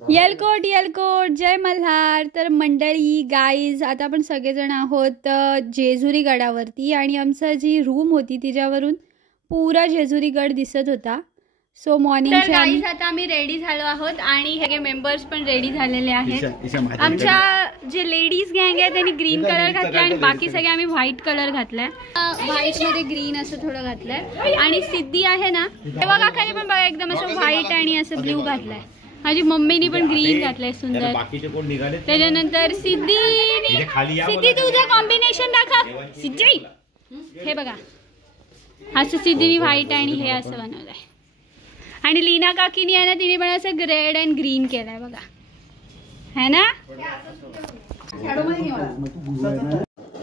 येलकोट येलकोट जय मल्हार। तर मंडळी गाईज आता आपण सगळेजण आहोत जेजुरी गडावरती आणि आमचा जी रूम होती तिच्यावरून पुरा जेजुरी गड दिसत होता। सो मॉर्निंग गाईज आता आम्ही रेडी झालो आहोत आणि हे मेंबर्स पण रेडी झालेले आहेत। आमच्या जे लेडीज गँग आहे त्यांनी ग्रीन कलर घातला आणि बाकी सगळे आम्ही व्हाईट कलर घातलाय। व्हाईट मध्ये ग्रीन असं थोडं घातलंय आणि सिद्धी आहे ना तेव्हा काकाने पण बघा एकदम असं व्हाईट आणि असं ब्ल्यू घातलंय। माझी मम्मीनी पण ग्रीन घातलंय सुंदर। त्याच्यानंतर सिद्धी तुझं कॉम्बिनेशन दाखव सिद्धी। हे बघा असं सिद्धीनी व्हाईट आणि हे असं बनवलंय आणि लीना काकीनी आहे ना तिने पण असं रेड अँड ग्रीन केलंय बघा है ना।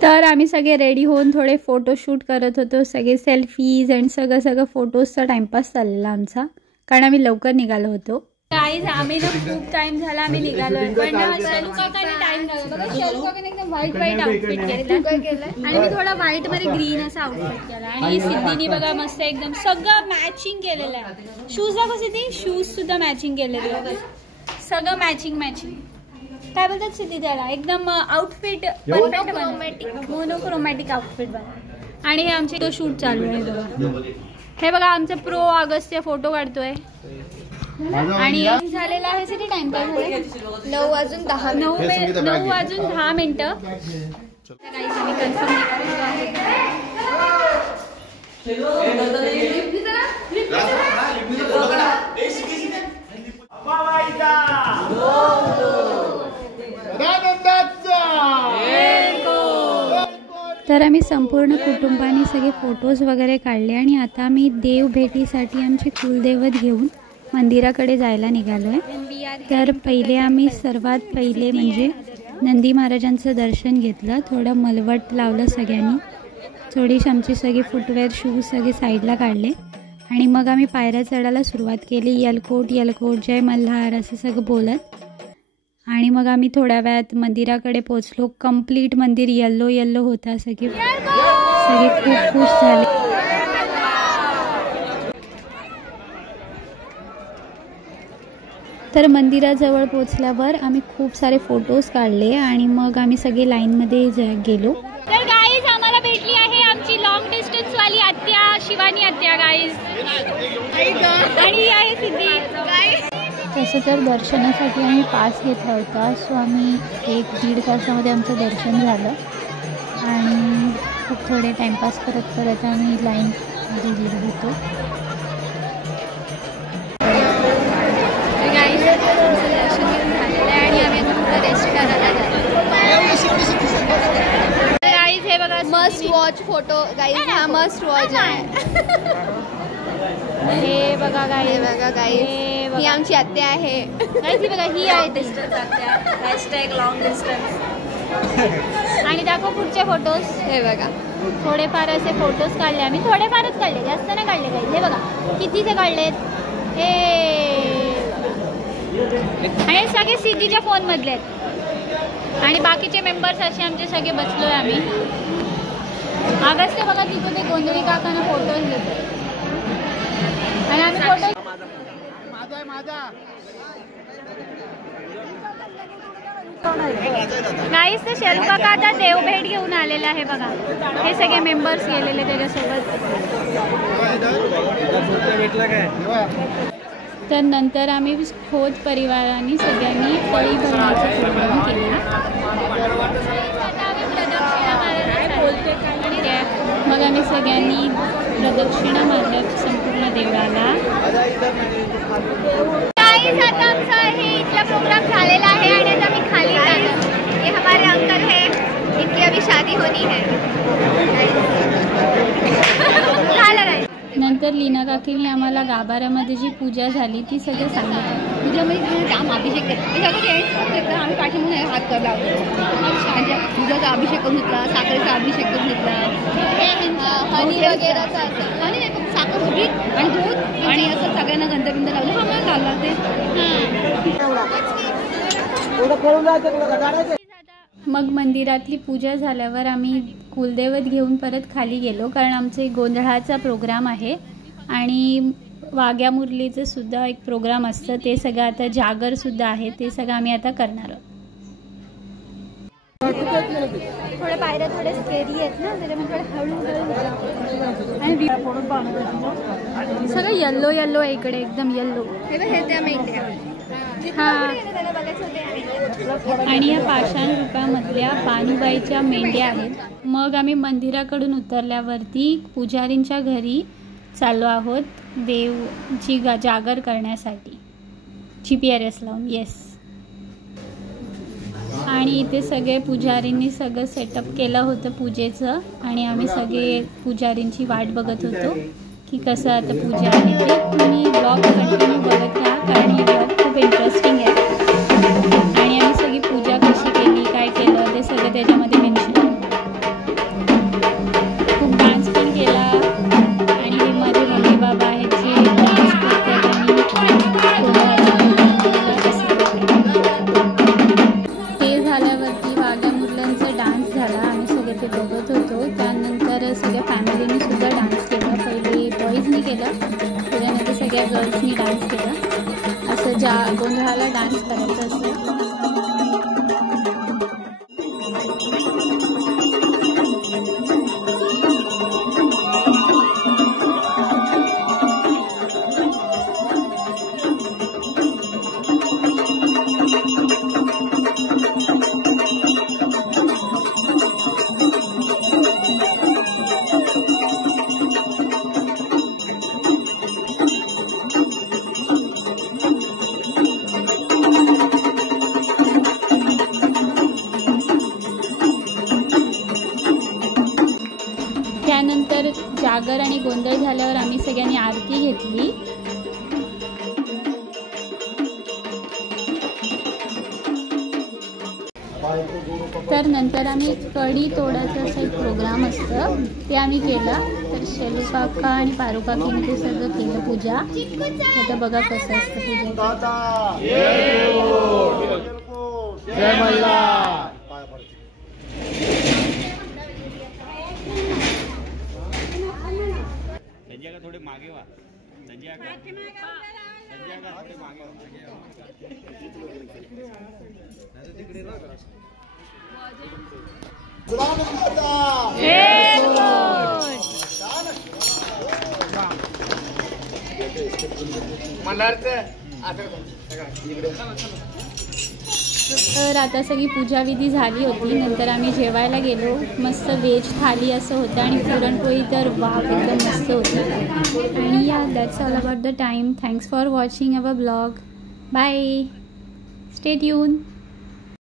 तर आम्ही सगळे रेडी होऊन थोडे फोटोशूट करत होतो, सगळे सेल्फीज आणि सगळं फोटोजचा टाइमपास चाललेला आमचा, कारण आम्ही लवकर निघालो होतो। गाईज आम्ही ना खूप टाइम झाला आम्ही निघालोय पण शैलू काकाने टाइम लागला बघा। शैलू काकाने एकदम व्हाईट आउटफिट केलं आणि मी थोडा व्हाईट मध्ये ग्रीन असा आउटफिट केला आणि सिद्धीने बघा मस्त एकदम सगळं मॅचिंग केलेलं आहे। शूज दाखव सिद्धी, शूज सुद्धा मॅचिंग केलेले आहे, सगळं मॅचिंग काय बोलतात सिद्धी त्याला, एकदम आउटफिट परफेक्ट मोनोक्रोमॅटिक आउटफिट बघा। आणि हे आमचे तो शूट चालू आहे बघा। हे बघा आमचं प्रो ऑगस्ट फोटो काढतोय आणि झालेला आहे किती टाइम काय झालं 9 वाजून 10 मिनिटं। तर आम्ही संपूर्ण कुटुंबाने सगळे फोटोज वगैरे काढले आणि आता आम्ही देव भेटीसाठी आमचे कुलदैवत घेऊन मंदिराकडे जायला निघालोय। तर पहिले आम्ही सर्वात पहिले म्हणजे नंदी महाराजांचं दर्शन घेतलं, थोडं मलवट लावलं सगळ्यांनी, थोडीशी आमची सगळी फुटवेअर शूज सगळे साईडला काढले आणि मग आम्ही पायऱ्या चढायला सुरुवात केली। येलकोट येलकोट जय मल्हार असं सगळं बोलत आणि मग आम्ही थोड्या वेळात मंदिराकडे पोचलो। कंप्लीट मंदिर येल्लो येल्लो होता, सगळे खूप खुश झाले। तर मंदिराजवळ पोचल्यावर आम्ही खूप सारे फोटोज काढले आणि मग आम्ही सगळे लाईनमध्ये गेलो। तर गाईज आम्हाला भेटली आहे आमची लॉंग डिस्टन्स वाली आत्या शिवानी आत्या गाईज आणि आहे सिद्धी। तसं तर दर्शनासाठी आम्ही पास घेतला होता, सो आम्ही 1-1.5 तासामध्ये आमचं दर्शन झालं आणि खूप थोडे टाइमपास करत आम्ही लाईनमध्ये गेलो होतो। आणि आम्ही आता रेस्ट करायला गाईज हे बघा मस्ट वॉच फोटो गाईज, हा मस्ट वॉच आहे। हे बघा गाईज ही आमची आत्या आहे गाईज, ही बघा ही आहे डिस्टन्स आत्या #लॉंग डिस्टन्स। आणि दाखव पुढचे फोटोज, हे बघा थोडेफार असे फोटोज काढले आम्ही, थोडेफारच काढले जास्त नाही काढले गाईज। हे बघा कितीचे काढलेत हे आणि सगळे सिद्धीच्या फोन मधले आहेत आणि बाकीचे मेंबर्स असे आमचे सगळे बसलोय आम्ही। अगस्त बघा तिथून ते गोंधळी काकांना फोटोज घेतो आणि आम्ही फोटो गाईस। तर शैलू काका आता देवभेट घेऊन आलेला आहे बघा, हे सगळे मेंबर्स गेलेले त्याच्यासोबत। तर नंतर आम्ही खोत परिवाराने सगळ्यांनी पळी भरण्याचा प्रोग्राम केला। मग आम्ही सगळ्यांनी प्रदक्षिणा मारल्या संपूर्ण देवळाला। आता आमचा हे इथला प्रोग्राम झालेला आहे आणि आता आम्ही खाली जातो। हे हमारे अंकल है, इनकी अभी शादी होनी है। नंतर लीना काकीने आम्हाला गाभाऱ्यामध्ये जी पूजा झाली ती सगळं सांगितलं। पूजामध्ये जाम अभिषेक आम्ही पाठीमध्ये हात कर लावतो, पूजाचा अभिषेक करून घेतला, साखरेचा अभिषेक करून घेतला, हनी वगैरेचा हनी साखर होती आणि दूध आणि असं सगळ्यांना गंधबिंद लावलं। हा मला लावला ते। मग मंदिरातली पूजा झाल्यावर आम्ही कुलदैवत घेऊन परत खाली गेलो, कारण आमचे गोंधळाचा प्रोग्राम आहे आणि वाघ्या मुरलीचं सुद्धा एक प्रोग्राम असतं, ते सगळं आता जागर सुद्धा आहे, ते सगळं आम्ही आता करणार आहोत. थोडे पायऱ्या थोडे स्केरी आहेत ना, त्याच्यामुळे थोडं हळूहळू आणि सगळं येल्लो येल्लो आहे इकडे, एकदम येल्लो. हां, आणि या पाषाण रूपामधल्या बानुबाईच्या मेंढ्या आहेत. मग आम्ही मंदिराकडून उतरल्यावरती पुजारींच्या घरी चाललो आहोत देवची जागर करण्यासाठी, GPS लावून. येस. आणि इथे सगळे पुजारींनी सगळं सेटअप केलं होतं पूजेचं, आणि आम्ही सगळे पुजारींची वाट बघत होतो की कसं आता पूजा आहे ते. तुम्ही ब्लॉग कंटिन्यू बघत राहा, कारण ही ब्लॉग खूप इंटरेस्टिंग आहे. आणि आम्ही सगळी पूजा कशी केली, काय केलं ते सगळं त्याच्यामध्ये मेन्शन. खूप डान्स पण केला, आणि हे माझे मम्मी बाबा आहेत जे डान्स करतात. आणि ते झाल्यावरती वाघ्या मुरल्यांचा डान्स झाला, आम्ही सगळे ते बघत होतो. त्यानंतर सगळ्या फॅमिलीने सुद्धा डान्स केला. पहिले बॉईजनी केलं, त्याच्यानंतर सगळ्या गर्ल्सनी डान्स केला. असं गोंधळाला डान्स करायचं असतं. त्यानंतर जागर आणि गोंधळ झाल्यावर आम्ही सगळ्यांनी आरती घेतली. तर नंतर आम्ही कडी तोडायचं असं एक प्रोग्राम असतं, ते आम्ही केला. तर शेलू काका आणि पारू काकीने ते सगळं केलं पूजा. आता बघा कसं असतं पूजा. थोड़े मागे वा संजय का थोड़े मागे तर आता सगळी पूजाविधी झाली होती. नंतर आम्ही जेवायला गेलो. मस्त व्हेज थाली असं होतं, आणि पुरणपोळी तर वाव एकदम मस्त होती. आणि या that's all about the time. Thanks for watching our blog. Bye, stay tune.